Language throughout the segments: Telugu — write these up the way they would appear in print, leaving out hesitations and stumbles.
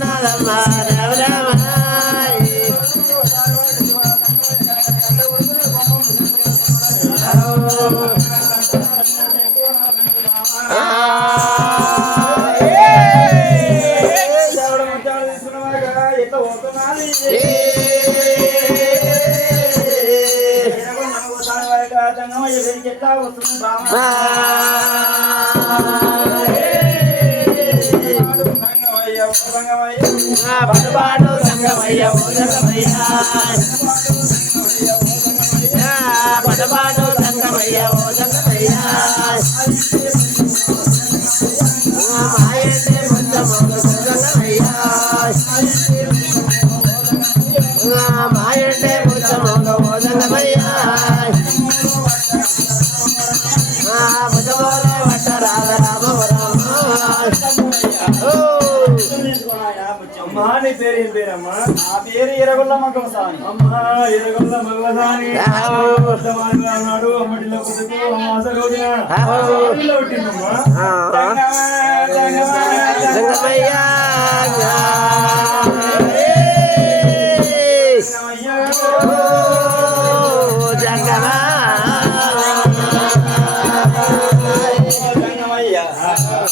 ఉన్నదమ్మ రామ రామ పడబాడు సంగమయ్య ఓదకమయ్య పడబాడు సంగమయ్య ఓదకమయ్య మాయంటే ముద్దమయ్య మాయంటే ముద్దమయ్య ఓదకమయ్య ముద్దమోలే వట్ట రామ రామ రామ అమ్మా నీ పేరు ఏం పేరమ్మా? నా పేరు ఎరగొల్ల మగవసాని. అమ్మా ఎరగొల్ల మగవసాని అన్నాడు. అమ్మటిలో పుట్టుకు అమాస రోజున పుట్టిందమ్మా.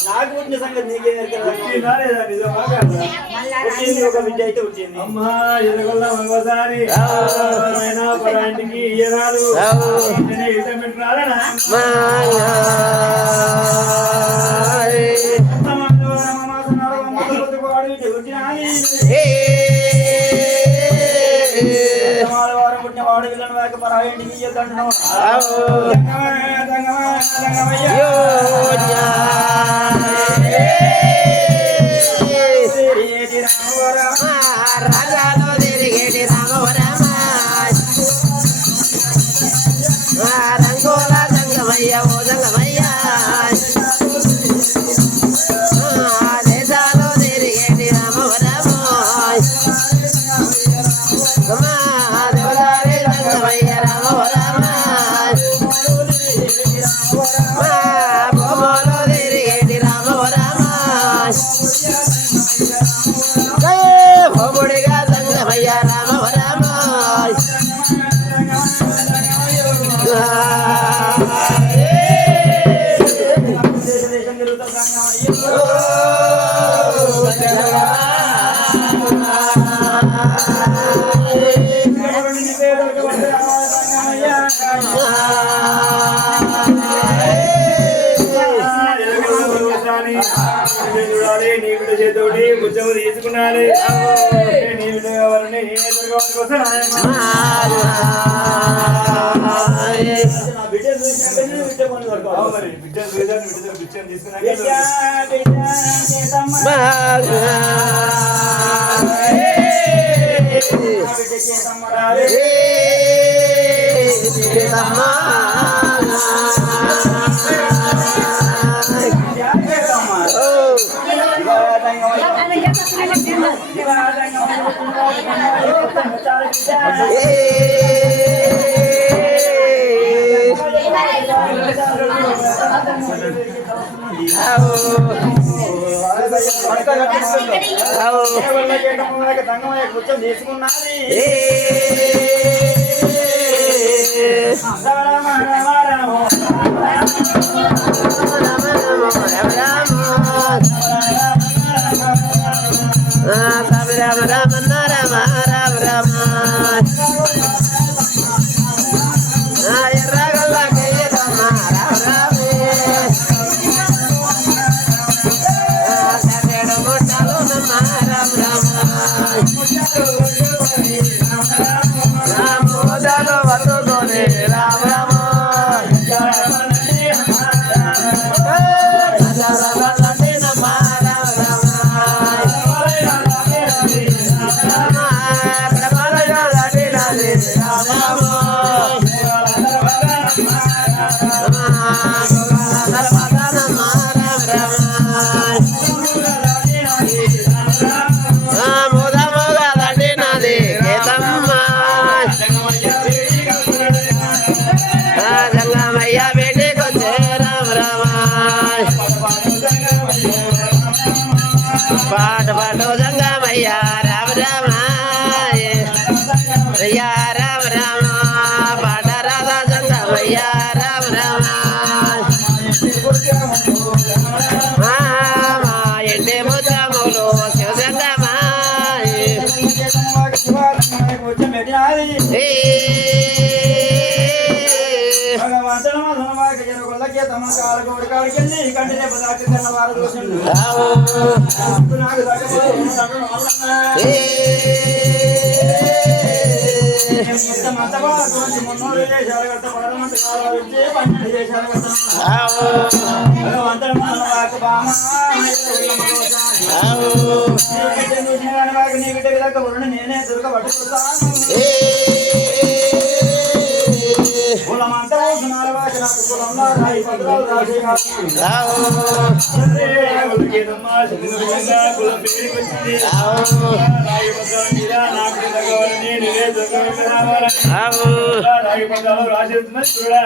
నాకు పుట్టిన సంగతి నీకేం ఒక బిడ్డ అయితే వచ్చింది. అమ్మా ఎదగొల్ల మగవసారి పరాయింటికి ఇయ్యరాదు వారం పుట్టిన వాడు వీళ్ళని వేక పరాయింటికి ఇయ్యదంటున్నావు. రాజాలో తిరిగేటి రామవరమ రంగోల సంగమయ్య ఓ సంగమయ్య దేశాలో తిరిగేటి రామవరమ దేవదారి సంగమయ్య రామవరమ భూమలో తిరిగేటి రామవరమ భోముడిగా సంగమయ్య రామ రామ చూడాలి నీ బిడ్డ చేతోటి ముచ్చము తీసుకున్నాను. నీ బిడ్డ కావాలని నేను ఎదుర్కోవాలి కోసం బిడ్డ బిడ్డ తీసుకున్నా రామ రామ రామ రామ రామ ఎర్రగల్ల కయ్యదమ్మ రామ రామే ముట్టలు నమ్మ రామ రామ మోదాలు వద్దుకొని రామ రామ నమ్మ రామ రామ భయ్యా రామ రామ భయ్యా రామ రామ పాట రాధా చంద భయ్యా రామ రామ మా ఎండే ముద్రములు శివసంగమా నేనే దొరకబట్టుకుంటాను కులమంతా సుమారువాకి నాకు కులంలో రాయి పత్రాలు రాసి కులం పేరుకి వచ్చింది రాయి పత్రాలు మీద నాకు తగ్గవాలని నేనే రాయి పత్రాలు రాసేస్తున్నది చూడా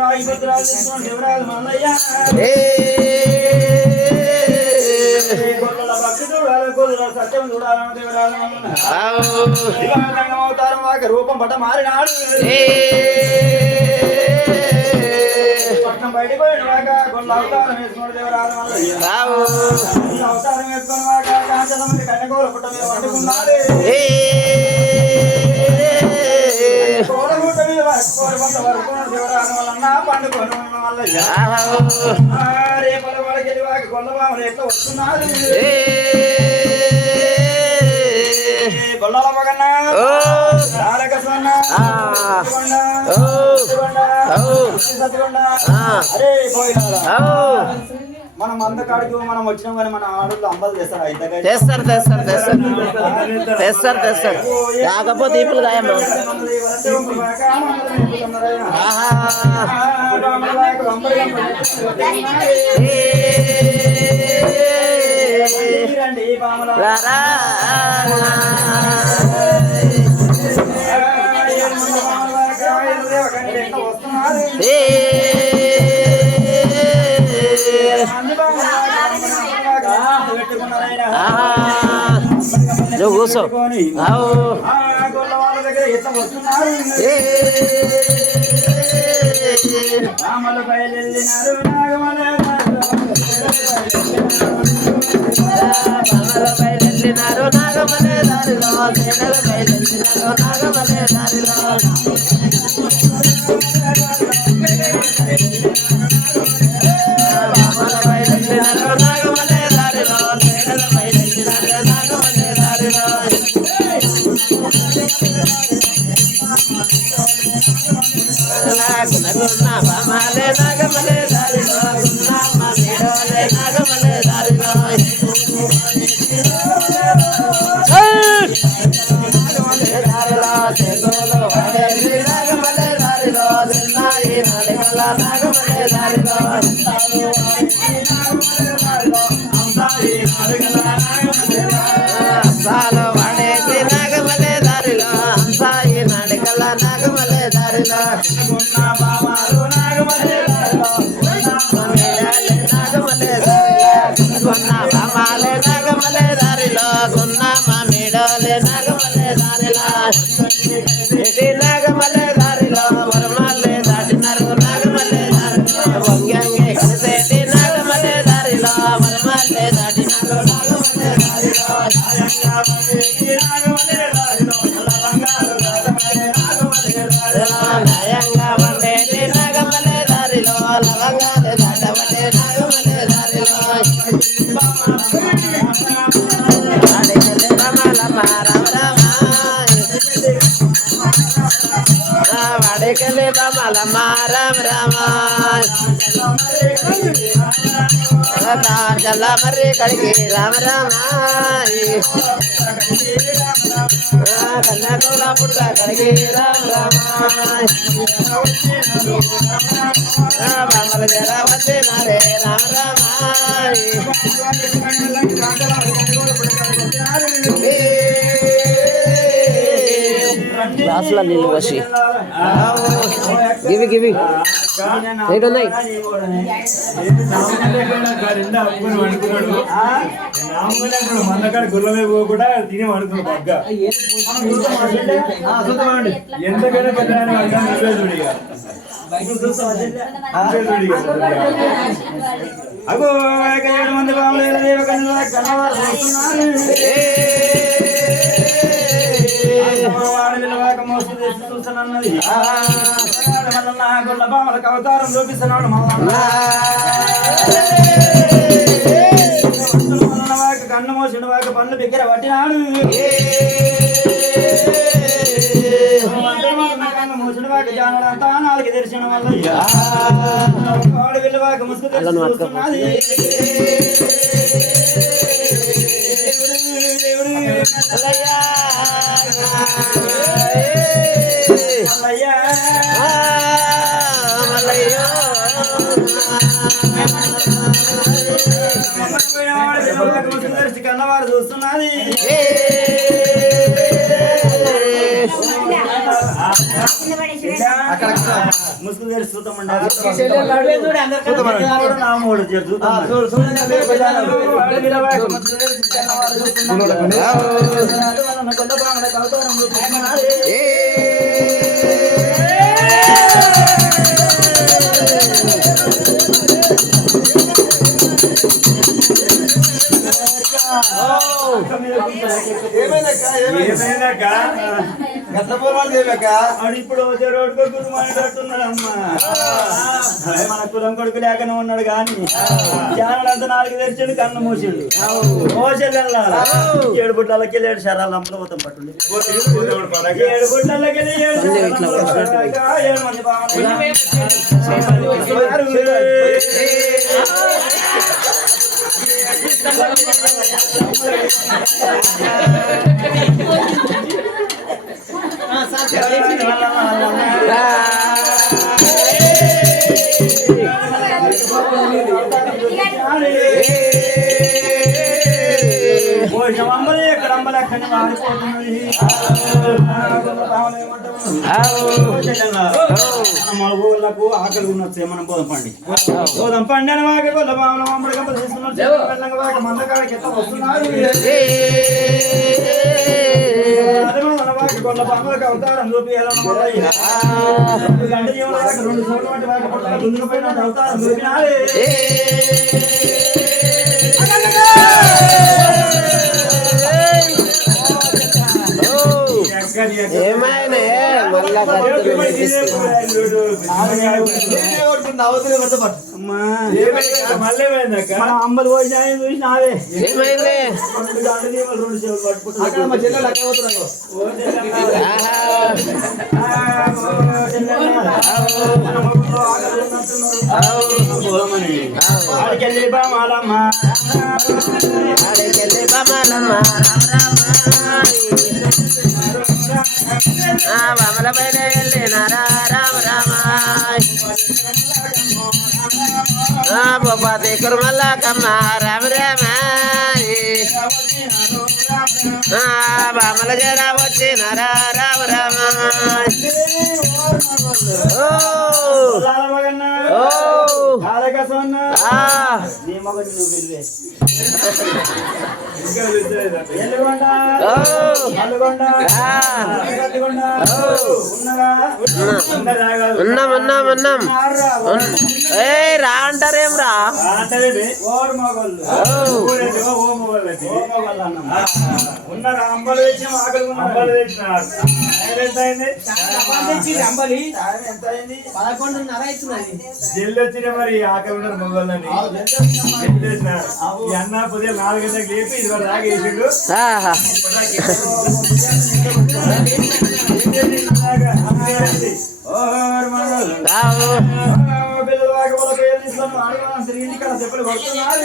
రాయి పత్రాలు శివరాజు మల్లయ్య సత్యం చూడాలవతారం వాకి రూపం పట్ట మారినాడు పట్నం బయటకు పోయిన వాక కొల్ల అవతారం వేసుకున్నాడు దేవరాజు మల్లయ్య అవతారం వేసుకున్న వాక కాంచలమంది కన్యకూల పుట్ట మీద వండుకున్నాడు కోడగుట్ట మీద కోరబంత వరకు దేవరాజు వల్ల పండుకొని ఉన్న మల్లయ్య రేపల వాళ్ళకి వాకి కొల్లబాములు ఎట్లా వస్తున్నారు గొల్లల మగన్న అరే పోయినారా మనం అందకాడికి మనం వచ్చినాం కానీ మన ఆడళ్ళు అంబలు చేస్తారు తెస్తారు కాకపోతే ఇప్పుడు నువ్వు కూర్చో బయలుదేరినారు నాగమలే దారిలో బయలుదేరినారు నాగమలే దారిలో నాగమలే దారిలో నాగమలే దారిలో సాలో వాడేది నాగమలే దారిలో సాయి నాడికల్లా నాగమలే దారిలో నాగమలే దారిలో బామాలే నాగమలే దారిలో గున్న మామిడోలే నాగమలే దారిలో నాగమలే దారిలో వరమాలే దాటినారు నాగమలే దారిలో వంగంగే కలిసేటి నాగమలే దారిలో వరమాలే దాటినారు నాగమలే దారిలో నయంగా వండేటి నాగమలే దారిలో లవంగాలు దాటవటే నాగమలే దారిలో అడిగలే రమ రమ రామ రామ వాడికలే రమ రామ రామ జల్ల మర్రి కడిగి రామ రామ కన్యాకుల పుట్ట కడిగి రామ రామ బామల జర వచ్చే నారే రామ రామ గ్లాసుల నీళ్ళు పోసి గివి గివి రేట్ ఉన్నాయి మందకాడ గుర్రమే పోకుండా తినే అనుకున్నాడు పగ్గ ఎంతకైనా పెద్ద అగో 7 మంది బాబులు కన్నవారు చూస్తున్నది గుళ్ళ బామలకు అవతారం చూపిస్తున్నాడు కన్ను మోసిన వాక పనులు దగ్గర పట్టినాడు కన్ను మోసిన వాక జానడంతా నాలుగు దర్శనం వల్ల వాడు వెళ్ళవాక ముసుగు చూస్తున్నది కన్నవారు చూస్తున్నది ముసుగు తెరిచి చూద్దామండి ఇప్పుడు రోడ్డు గురుమాడుతున్నాడు అమ్మా మన కులం కొడుకు లేకనే ఉన్నాడు కానీ జానడంతా నాలుగు తెరిచాడు కన్ను మూసిండు మోసలు వెళ్ళాలి 7 గుడ్లకి 7 శరాలు అంపలు పోతాం పట్టుండి 7 గుడ్లకి 7 మంది అమ్మలే ఎక్కడ అమ్మలే అక్కడిని మారిపోతున్నది మనకు ఆకలి ఉన్నది మనం పోదాం పండి అని వాకి గొల్ల బామల అమ్మడి గంప తీసుకున్నారు మందకాడికి ఎట్లా వస్తున్నారు గొల్ల బామలకు అవతారం చూపి గంట జీవన 2 చోట్ల వంటి వాకి గుండెల పైన అవతారం చూపినాలి ఏమైనా మళ్ళా అంబలు పోయినాయి చూసినావే ఏమైంది ఆడికెళ్ళి బామాలమ్మ ఆడికెళ్ళి బామాలమ్మ బామల పైన వెళ్ళినారా రామ రామ బొబ్బాతి కురుమల్ల కమ్మ రామ రామ బామల జరా వచ్చినారా రామ రామ ఉన్నాం ఏ రా అంటారేం రా ఉన్నారా అంబలు తెచ్చి ఆకలి అంబలు తెచ్చినారు అంబలి ఎంత అయింది 11:30 అవుతున్నది జల్లు వచ్చిన మరి ఆకలి ఉన్నారు మొగోళ్ళని ఈ అన్న పొద్దున 4 గంటలకు లేపి ఇదివరకు దాకా వేసిండు పిల్లలు వాకి వాళ్ళ పేరు తీసుకొని ఆడవాళ్ళని తిరిగి ఇక్కడ చెప్పలు కొడుతున్నారు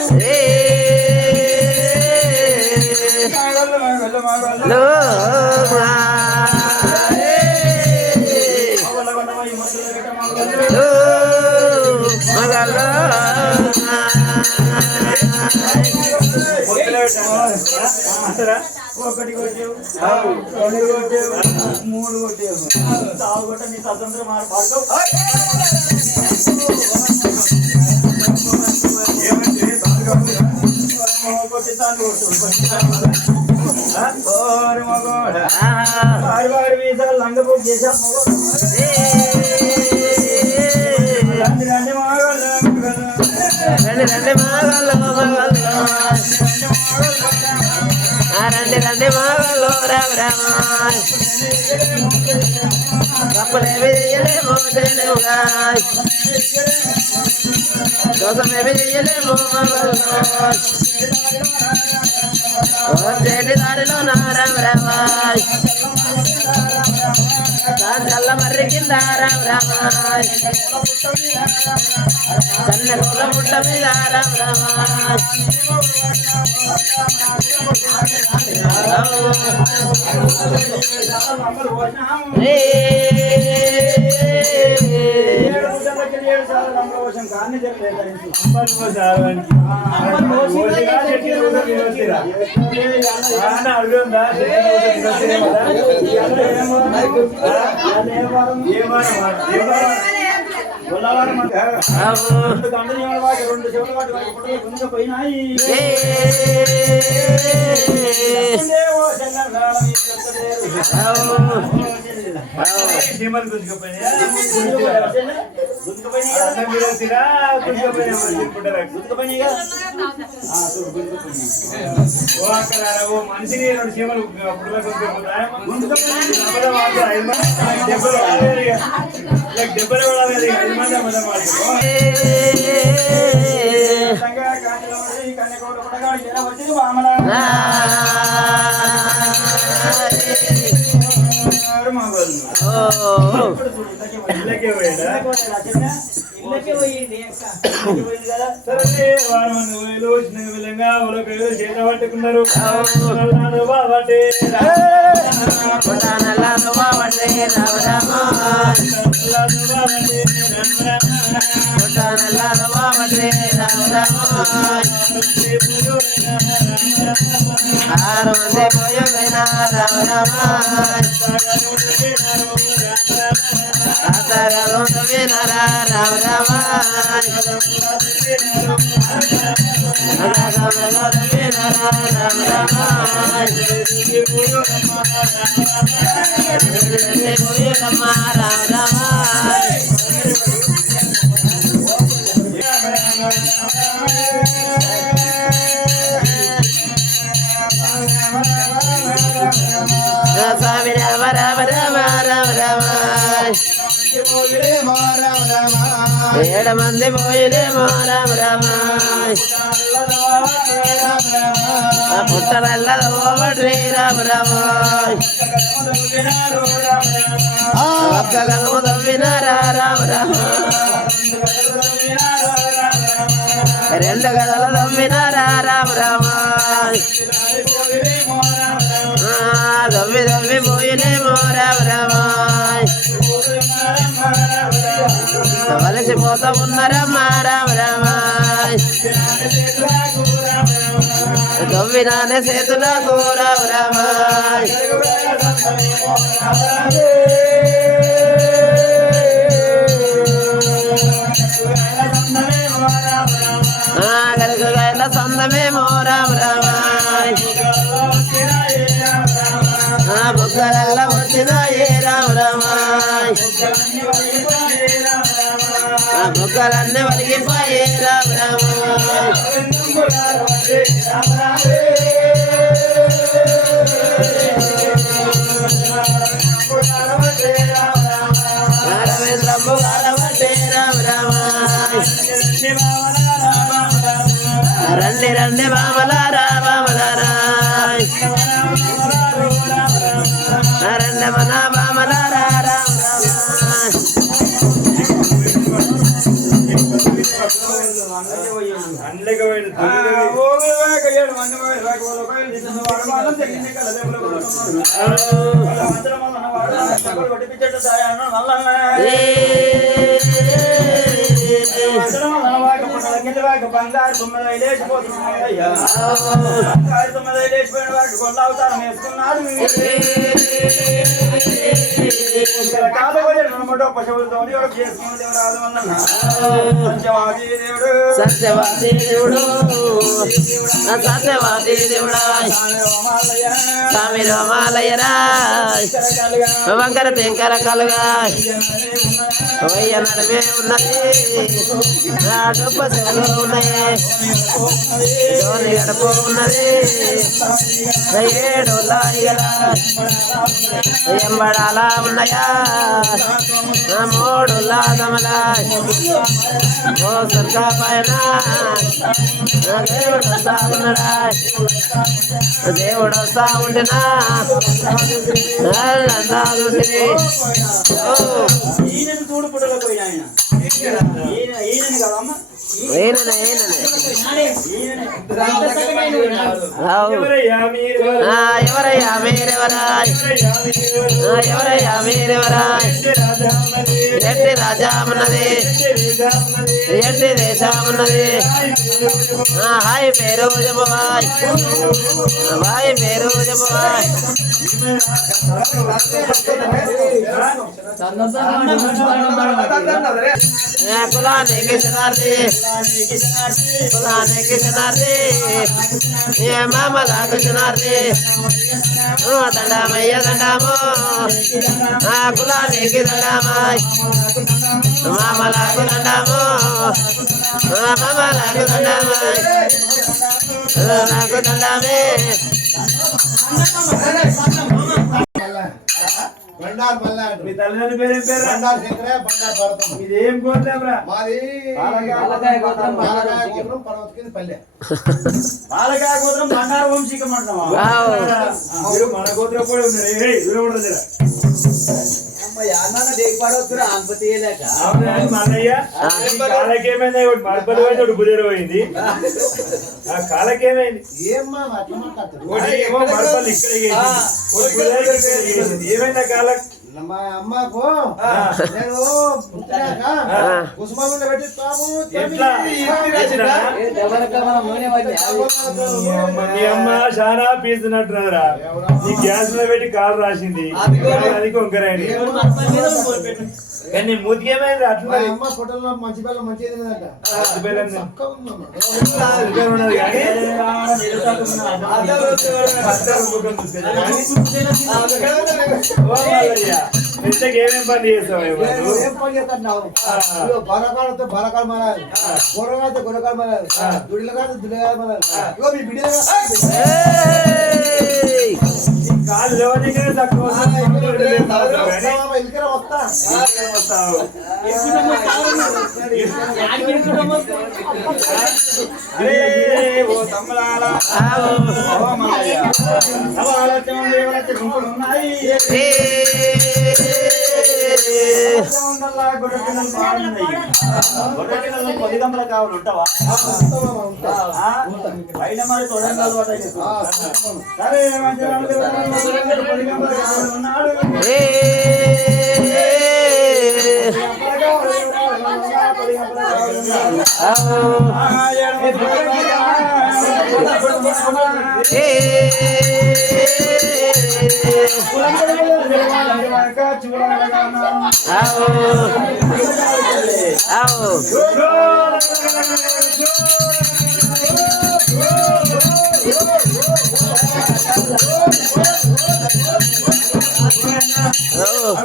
ఒకటి కొట్టేవు రెండు కొట్టేవు మూడు కొట్టేవు సాగు కొట్ట నీ స్వతంత్రం పాడుకో కొట్టిస్తాను వాడి వీసాలు లంగపోటు చేశాం రండి రండి మగవాళ్ళు రండి రండి మగవాళ్ళు రండి రండి మగవాళ్ళు రామ రామ తప్పులేవి చెయ్యలేమో చేయలేముగా దోషమేవి చెయ్యలేమో చేటి దారిలో నా రామ రామ చల్ల మర్రి కింద రామ రామ కన్నెల పుట్ట మీద రామ రామ రెండు చెవులు వాటి పోయినాయి మనిషిని రెండు చీమలు డెబ్బై చేత పట్టుకున్నారు స్వామి రామ రామ రామ రామ రామ ఏడు మంది పోయినేమో రామ రామ పుట్టనల్లదో శ్రీ రామ రామ ఒక్కగము తవ్వినారా రామ రామ రెండు గదలు తవ్వినారా రామ రామ దవ్వి దవ్వి పోయినేమో రామ రామ వలసిపోతా ఉన్నారమ్మా రామ రామ దవ్వినానే చేతులకు రామ రామ గరుకుగైల సొందమేమో రామ రామ బుగ్గలల్ల వచ్చినాయే రామ రామ బుగ్గలన్నీ వలిగిపోయే రామ రామ రవీంద్రమ్మ గారవటే రామ రామ రండి రండి బామలారా బామలారా రండి మన బామలారా రామ బంగారు 9 లేచిపోతున్నాడు అయ్యా బంగారు 9 లేచిపోయిన వాడు గొల్ల అవతారం వేసుకున్నాడు పశువులతో చేసుకున్న దేవరాజు వల్ల సత్యవాది దేవుడు సత్యవాది దేవుడా స్వామి రామాలయరా వంకర తెంకర కలుగా వయ్య నడవే ఉన్నది గొప్ప సెలవు ఉన్నాయి ధోని గడప ఉన్నది ఏడు ఎంబడాలా ఉన్నాయా మూడు లాదమలా ఓ సర్గా పైన దేవుడు వస్తా ఉన్నాడా దేవుడు వస్తా ఉండినా చూడు పుట్టలో పోయిన ఆయన ఈయనని కదమ్మా ఎవరయ్యా మీరెవరా ఎట్టి రాజామున్నది ఎట్టి దేశమున్నది హాయ్ పేరు జబాయ్ భాయ్ పేరు జబాయ్ కులానికి శనార్థి కులానికి శనార్థి మామలకు శనార్థి దండమయ్య దండము కులానికి దండమాయ్ మామలకు దండము మామలకు దండమాయ్ నాకు దండమే మీ తల్లిదండ్రుల పేరేం పేరు ఇదేం కోట్లేమరా పాలకాయ గోత్రం బంగారు వంశీకం అంటున్నావా మీరు మన గోత్రం కూడా ఉన్నారు కాలకేమైంది మడపల్లి పోయి బుధేరు పోయింది ఆ కాలకేమైంది ఏమో మడపల్లి ఇక్కడ ఏమైంది కాల మా అమ్మకు నేను పుట్టినాక కుసుమంలో పెట్టి మీ అమ్మ చాలా పీస్తున్నట్టున్నారా నీ గ్యాస్ లో పెట్టి కాలు రాసింది అది కొంకరాయండి కానీ మూతికి ఏమైంది అట్లా అమ్మ ఫోటోలో మంచి పిల్లలు మంచిది ఏమేం పని చేస్తావు ఏం పని చేస్తున్నావు బరకాలతో బరకాలు మారాలి గొర్రెకాలతో గొర్రెకాలు మారాలి దుడిలకాలతో దుడికాలు మారాలి ఇగో మీ బిడ్డలు కాలు లేవనీకే తక్కువ వస్తావు పొలిగంపల కావాలి ఉంటావా పైన మరి తొడంగాలు సరే పొలిగంపల కావాలి ఉన్నాడు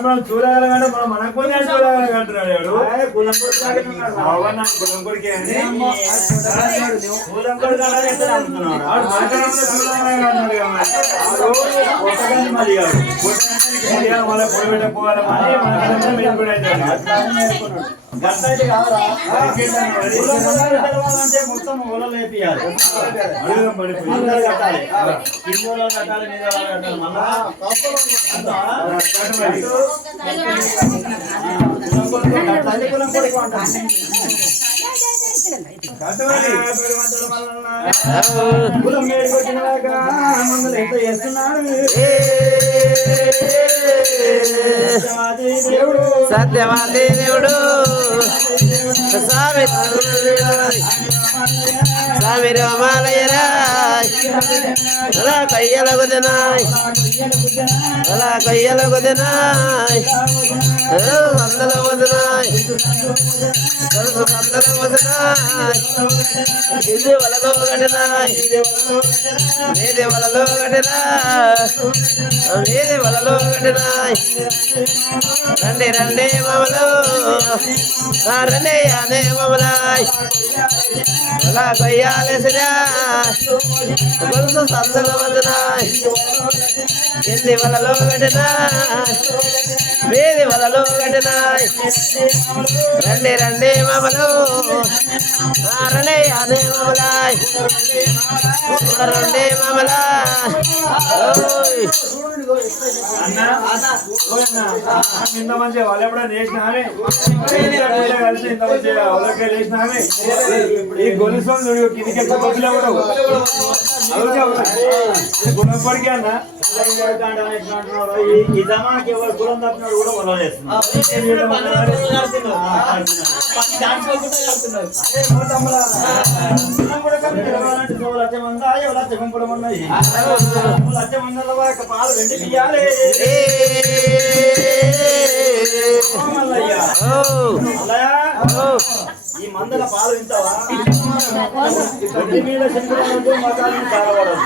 మనం చూడగలగానే మనం మనకు చూడగలగంటున్నాడు కులం కొడుకే మొత్తం ఓలలో వేపియాలి కట్టాలి కిందోలో కట్టాలి మీద కట్టాలి మళ్ళా తల్లి కులం కొడుకు అంటారు కులం మేడుకొచ్చినాక మమ్మల్ని ఎంత చేస్తున్నాడు సత్యవాది దేవుడు స్వామి స్వామి రామాలయ రాయ్ అలా కయ్యల గుదనాయ్ అలా కయ్యల గుదనాయ్ వందల వదనాయ్ కలుసు వందల వదనాయ్ ఇది వలలో గడినాయ్ మీది వలలో గడినా మీది వలలో గడినాయ్ రండి రండి మమలు రండి అనే మమలాయ్ అలా కొయ్యాలేసినా గొలుసు సందల వదనాయ్ ఎన్ని వలలో గడినా మీది వలలో గడినాయ్ రండి రండి మమలు రండి అనే మమలాయ్ రండి మమలా ఇంత మంచిగా వాళ్ళు ఎప్పుడైనా చేసినామే కలిసి ఇంత మంచిగా వాళ్ళకే చేసినామే ఈ గొలుసు కిందికి గొప్పలు ఎవరు గుణపడికి అన్న ఈ జమాకి ఎవరు గుణం తప్పినాడు కూడా మనం పాలు వెండి తీయాలి ఈ మందల పాలు తింటావా గడ్డి మీద శంకరంతో మకాలను కాలవడం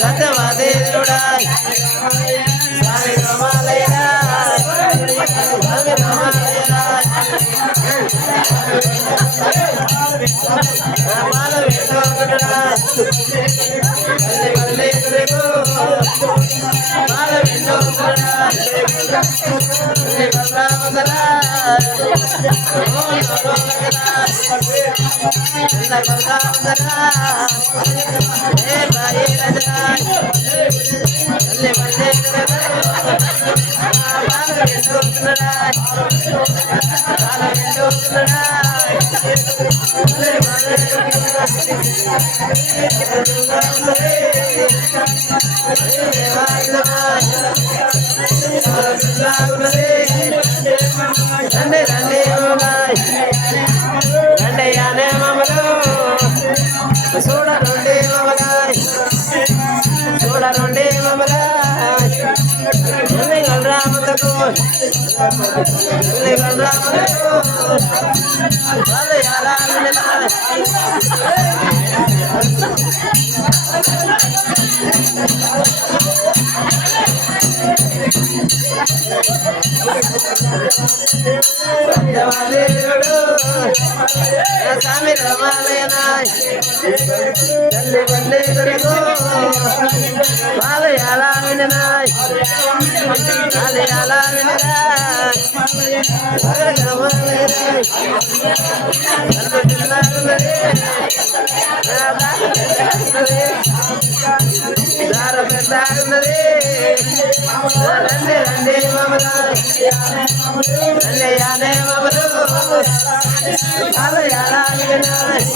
సత్యవాదేవుడా స్వామి రామాలయ స్వామి రామాలయ పాల వెంటోడా పాల వెంటోడా రండి రండి రండి అనే మమ్మలు చూడరండి మమ్మలాయ్ చూడరండి మమ్మలాయ్ రామతకు రామతకు స్వామి రామాలయనాయ్ తల్లి బండి కొరకు బాలయాలా విననాయ్ బాలయాలా వినరాయ్ రామాలయనాయ్ దార పెద్దాగున్నది రండి రండి మమలాయ్ రండి అనే మమలు బాలయాలా విననాయ్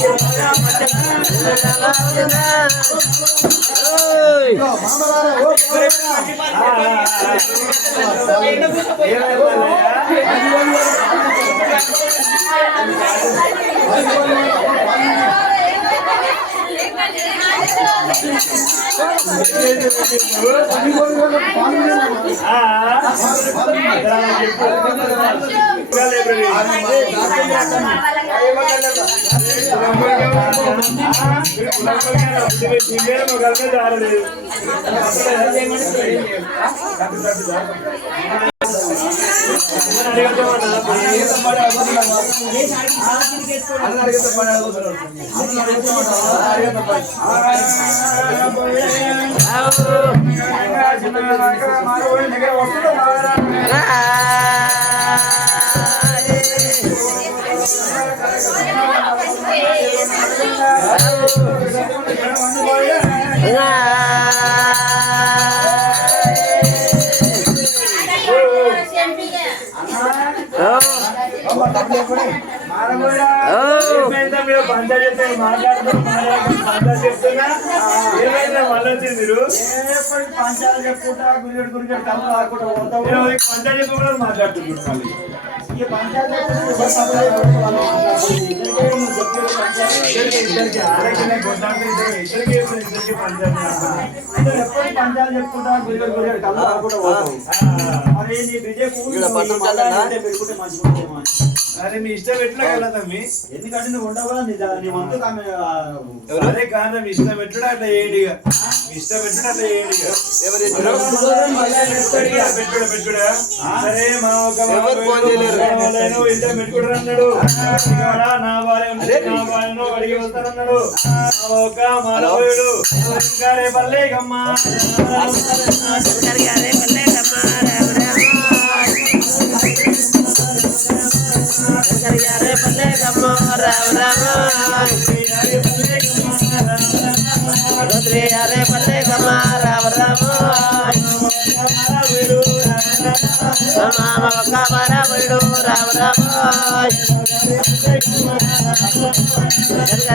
పంచాయతీ మాట్లాడుతున్నా చెప్తున్నా ఏమైనా మళ్ళీ వచ్చింది మీరు పంచాయతీ చెప్పుకుంటా గురిగడు గురిగడు కళ్ళు రాకుండా పంచాయతీ కూడా మాట్లాడుతున్నారు పంచాయతీ చెప్పుకుంటా గురిగడు గురిగడు కళ్ళు రాకుండా అరే నీ విజయ్ పెట్టుకుంటే మంచిగా. అరే మీ ఇష్టం ఎట్లా కదా తమ్మి ఎందుకంటే నువ్వు ఉండవు నీ వంతు అదే కాదు మీ ఇష్టం ఎట్టుడు అట్లా ఏడిగా మీ ఇష్టం ఎట్టుడు అట్లా ఏడిగా పెట్టుడా సరే మా ఒక ఇద్దరు పెట్టుకుడు అన్నాడు నా భార్య నా భార్యను అడిగి వస్తానన్నాడు ఒక మానవుడు పల్లె గమ్మ यारे पल्ले गम्मा राम राम रुद्रे यारे पल्ले गम्मा राम राम मामा का मारा विडू राम राम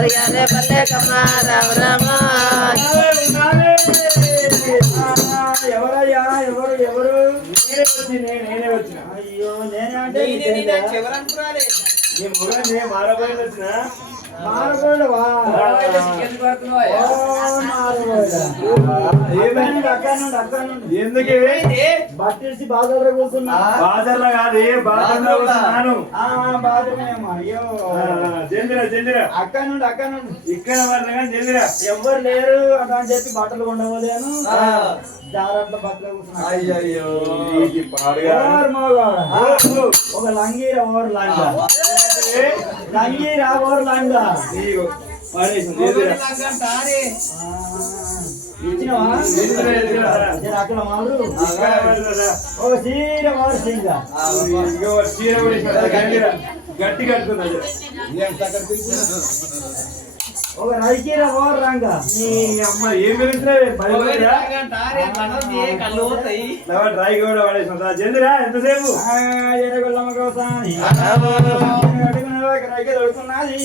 यारे पल्ले गम्मा राम राम ఎవరయ్యా ఎవరు ఎవరు నేనే వచ్చిన అయ్యో నేనే అంటే మారబోయి వచ్చిన ఎందుకు బట్టేసి బాధల్లో కూర్చున్నా బాధల్లో కాదు బాధల్లో కూర్చున్నాను అయ్యో జందిరా అక్కడ నుండి ఇక్కడ వాళ్ళు కానీ జందిరా ఎవ్వరు లేరు అట్లా అని చెప్పి బట్టలు ఉండవలేను జాగ్రత్త బట్టలు కూర్చున్నా అయ్యో ఒక లంగీరా ఓవర్ లాంగా లంగీరా ఓవర్ లాంగా అక్కడ మారు ఒక చీర మారు చీర గట్టి కట్టుకున్నా ఒక రైకీర ఓవర్ రంగా నీ అమ్మ ఏం డ్రై కూడా పడేసిన జందిరా ఎంతసేపు ఎరగొల్లమ్మ కోసం రైకి దొరుకుతున్నది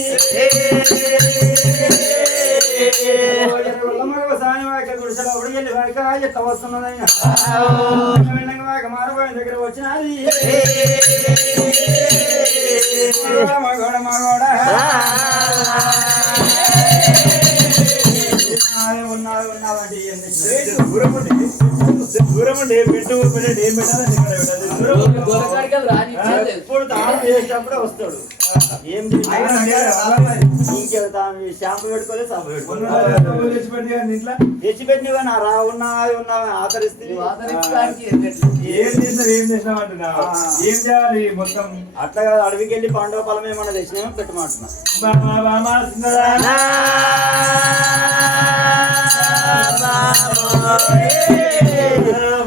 ఎట్లా వస్తున్నదైనా మారబోయిన దగ్గర వచ్చినది మగోడ మగోడ దూరం ఉండి పెట్టు ఏం పెట్టాలని ఎప్పుడు తాను చేసేటప్పుడే వస్తాడు ఏం ఇంకెళ్తాను షాంపూ పెట్టుకోలేదు సాంపు పెట్టుకోలేదు తెచ్చిపెట్టినవా నా రా ఉన్నా ఆదరిస్తే ఏం చేసినావు అంటున్నా ఏం చేయాలి మొత్తం అట్లా కాదు అడవికి వెళ్ళి పండుగ పొలం ఏమన్నా తెచ్చినామో పెట్టమంటున్నా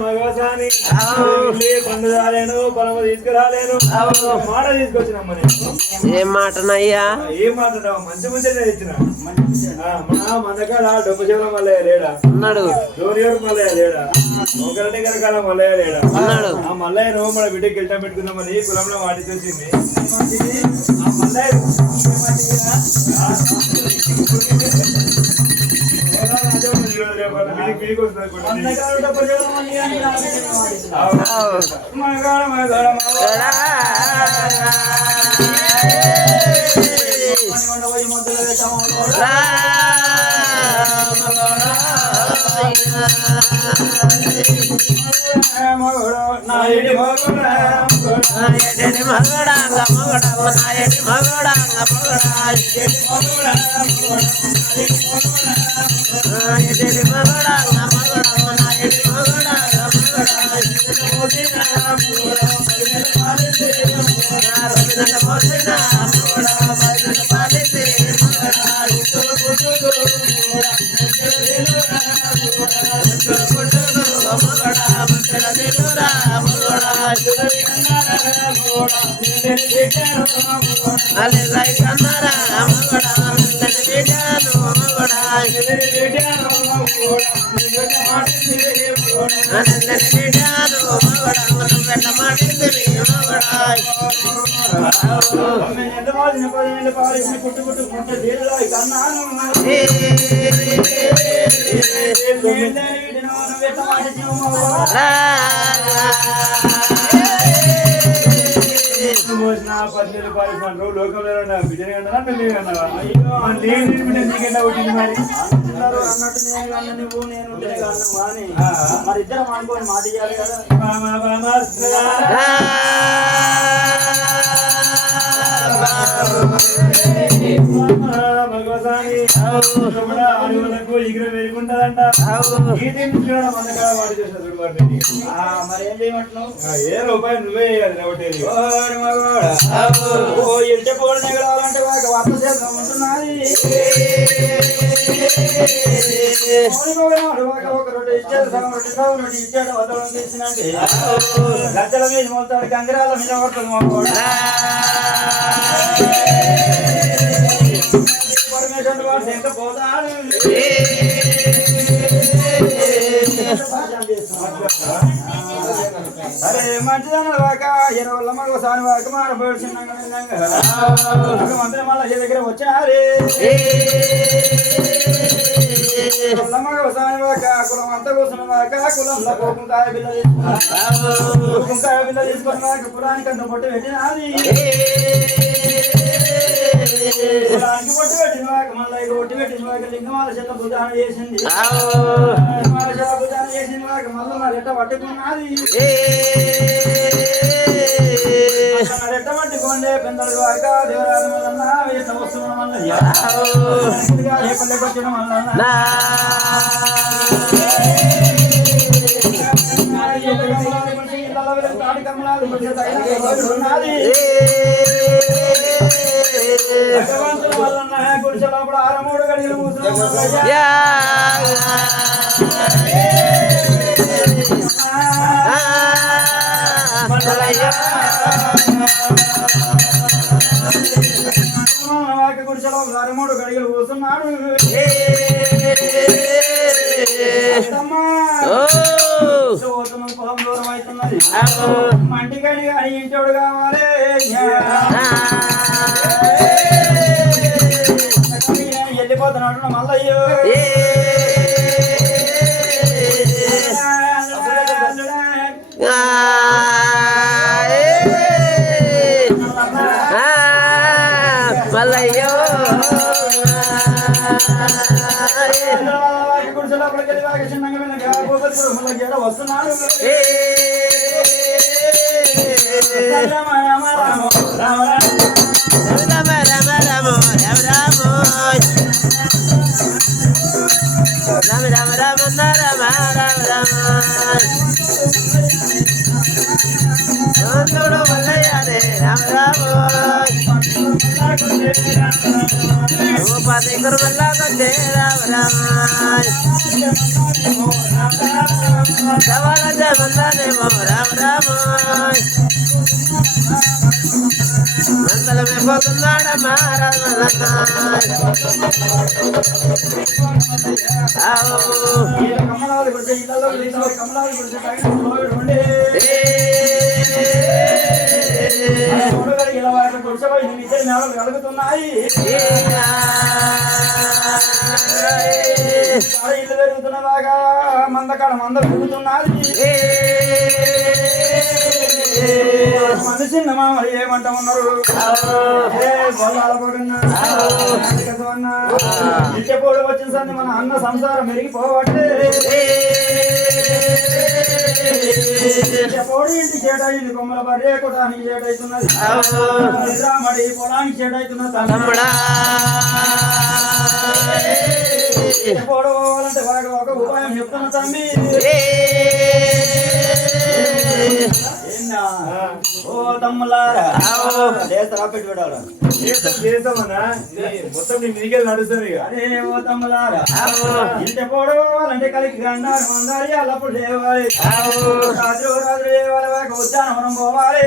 మగవాసాని పండుగలేను పొలము తీసుకురాలేను మాట తీసుకొచ్చినమ్మా ఏం మాటనయ్యా ఏం మాట్లాడావు మంచి ముందే ఇచ్చిన మందకాడ డబ్బు చెవుల మల్లయ్య లేడా అన్నాడు జోరియర్ మల్లయ్య లేడా ఒకరి కరకాల మల్లయ్య లేడా అన్నాడు ఆ మల్లయ్యను మన బిడ్డకి గెల్టం పెట్టుకుందామని కులంలో వాటి వచ్చింది ఆ మల్లయ్య ఎంత మాదిన 10 పాలిసిన కుట్టు కుట్టు ముట్ట తీరులా కన్నాను మోసిన 10 పాలిసిన లోకంలో బిడ్డనే అన్నా పెళ్లి అన్నావా నీకెంత ఒకటి మరి అందరూ అన్నట్టు నేను కన్నా నువ్వు నేను కన్నా అని మరి ఇద్దరం అనుకోని మాట ఇవ్వాలి కదా భగవతాని అడుగులకు ఎగురు వేరుకుంటదంట మరి ఏం చేయమంటున్నావు ఏ రూపాయి నువ్వే చెప్పకూడదు ఎగరాలంటే వార్త చేద్దాం ఉంటున్నది ఒక రొట్టె ఇచ్చాడు సగం రొట్టె ఇచ్చాడు వదలం తీసినంటే గద్దల మీద మొత్తాడు కందిరాల మీద పడుతుంది పరమేశ్వరుడు వాడు ఎంత పోతాడు అరే మంచిదన్న వాక 20 మగ సాని వాక మారబడుచున్నాగా మంత్రి మళ్ళీ దగ్గర వచ్చారే మగ సాని వాక కులం అంతా కూర్చున్న వాక కులంలో కుంకాయ బిల్ల తీసుకున్న వాక కులానికి అంత పొట్టు పెట్టినది కులానికి పొట్టు పెట్టిన వాక మళ్ళీ పొట్టు పెట్టిన వాక లింగమాల చెత్త భుజాన చేసింది భుజాన చేసిన వాక మళ్ళీ నా రెట్ట పట్టుకున్నది రెట్ట పట్టుకోండి పెందడు వాక దేవరాజు మల్లన్న ఎట్ట వస్తున్న మల్లయ్య పల్లెకి వచ్చిన మల్లన్న భగవంతుడు మల్లన్న గుడిసె లోపల 6 గడియలు మూసుకున్న గుడిసెలో 6 గడియలు కూర్చున్నాడు పొలం దూరం అవుతున్నది మంటికాడి కానీ ఇంటోడు కావాలి వెళ్ళిపోతున్నాడు మల్లయ్యో మల్లయ్యో వస్తున్నాడు రామ రామ రామ మల్లయ్యనే రామ రామ పది కురుమల్లాకొచ్చే రామ రామ సవాల జమల్లానేమో రామ రామ మందలమే పోతున్నాడమ్మా రామ కమలాలు గుడిసె ఇళ్ళలో కమలాలు గుడిసె కలుగుతున్నాయి ఇల్లు పెరుగుతున్నదాకా మందకాడ మంద పెరుగుతున్నది మంది చిన్న మామలు ఏమంటా ఉన్నారు ఇచ్చేపోడు వచ్చిన సంది మన అన్న సంసారం మెరిగిపోవట్టే పోడు ఇంటి చేటైంది కొమ్మల బర్రే కొటానికి చేటైతున్నది రామడి పొలానికి చేటైతున్నది పోవాలంటే వాడు ఒక ఉపాయం చెప్తున్నా తమ్మి ఓ తమ్ములారా పెట్టి పెట్టాలి మొత్తం నీ మీదికెళ్ళి నడుస్తుంది అదే ఓ తమ్ములారా ఇంటి పోవాలంటే కలిగి గండారు మందారి అల్లప్పుడు లేవాలి రాత్రి లేవాలి ఉద్యానవనం పోవాలి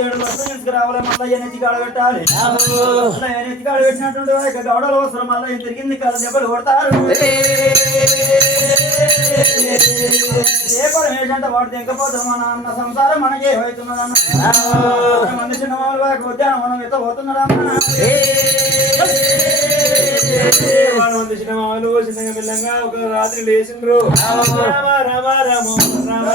ఏడు బస్సు తీసుకురావాలి మళ్ళీ నెత్తికాడ పెట్టాలి నెత్తికాడ పెట్టినటువంటి గౌడలు అవసరం మళ్ళీ తిరిగింది కదా దెబ్బలు కొడతారు ఏ పరమేశంట వాడు తెగపోతాం మన అన్న సంసారం మనకే అవుతున్నదన్న మంది చిన్న వాళ్ళు ఉద్యానం మనం ఎంత పోతున్నాడమ్మా మంది చిన్న మామలు చిన్నగా పిల్లంగా ఒక రాత్రి లేచిండ్రు రామ రామ రామ రామ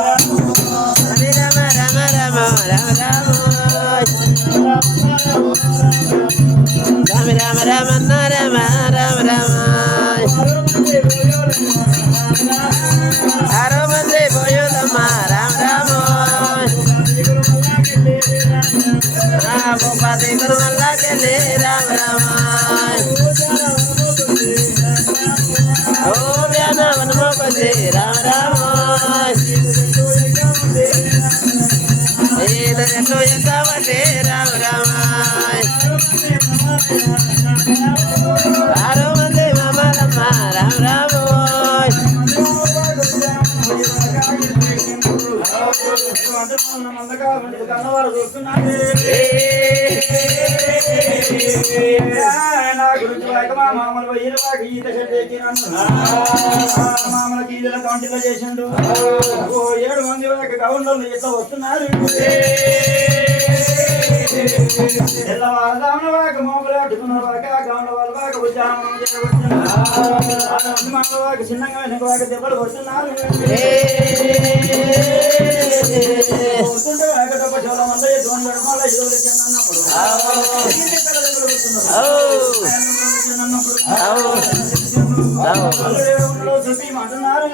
రామ రామ రామ రామ రామ ఆరో మంది పోయోదమ్మ రామ రామ భూపతి గురుమల్లాకెళ్ళి రామ రామ ఓ వ్యాన వనమోపతి రామ రామ ఎట్లు ఎంతమంటే రామ రామ ఆరో మంది మామలమ్మ రామ రామ కన్నవారు చూస్తున్నాడు నా గురించి మా మామలు ఈత చెట్టు మామలకి ఈదల కౌంటీలో చేసిండు 7 మంది గవర్నర్లు ఎట్లా వస్తున్నారు తెల్లవారుదామున వాక మోగులు అడ్డుకున్న వాక గౌండ వాళ్ళ వాక ఉద్యానం చేయవచ్చు వాక చిన్నగా వెనక వాక దెబ్బలు కొడుతున్నారు వాక తప్ప చాలా మంది ఎదురు మళ్ళీ ఎదురు చిన్నప్పుడు చుట్టి మాట్లాడుతున్నారు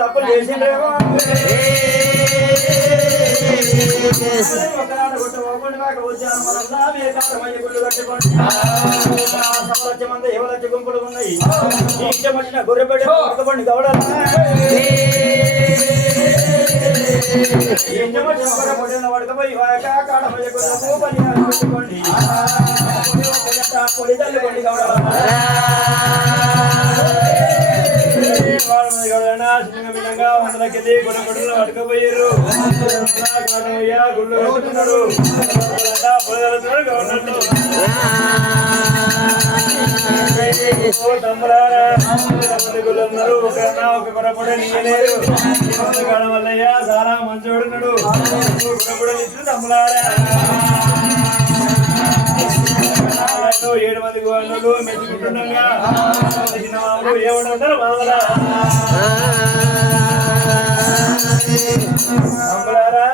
తప్పులు చేసిండ్రేమో సంవత్సరం ఎవరొచ్చి గుంపులు ఉన్నాయి వచ్చిన గొర్రెపేట గౌడాలి పడకపోయి కాడపోయి పొడి తల్లికోండి చిన్నగా వందలకెళ్ళి గుణగుడులు పడకపోయారు గుళ్ళు కట్టుకున్నాడు పొలగలుగుతున్నాడు గవర్నర్లు తమ్ములారా గుళ్ళన్నారు ఒకరన్నా ఒక కొరపడ నీయలేరు వల్లయ్య చాలా మంచోడున్నాడు కొరపడ ఇచ్చు తమ్ములారా 7 మంది గవర్నర్లు మెచ్చుకుంటుండగా చిన్న మామూలు ఏమంటారు మామూలా తమ్ములారా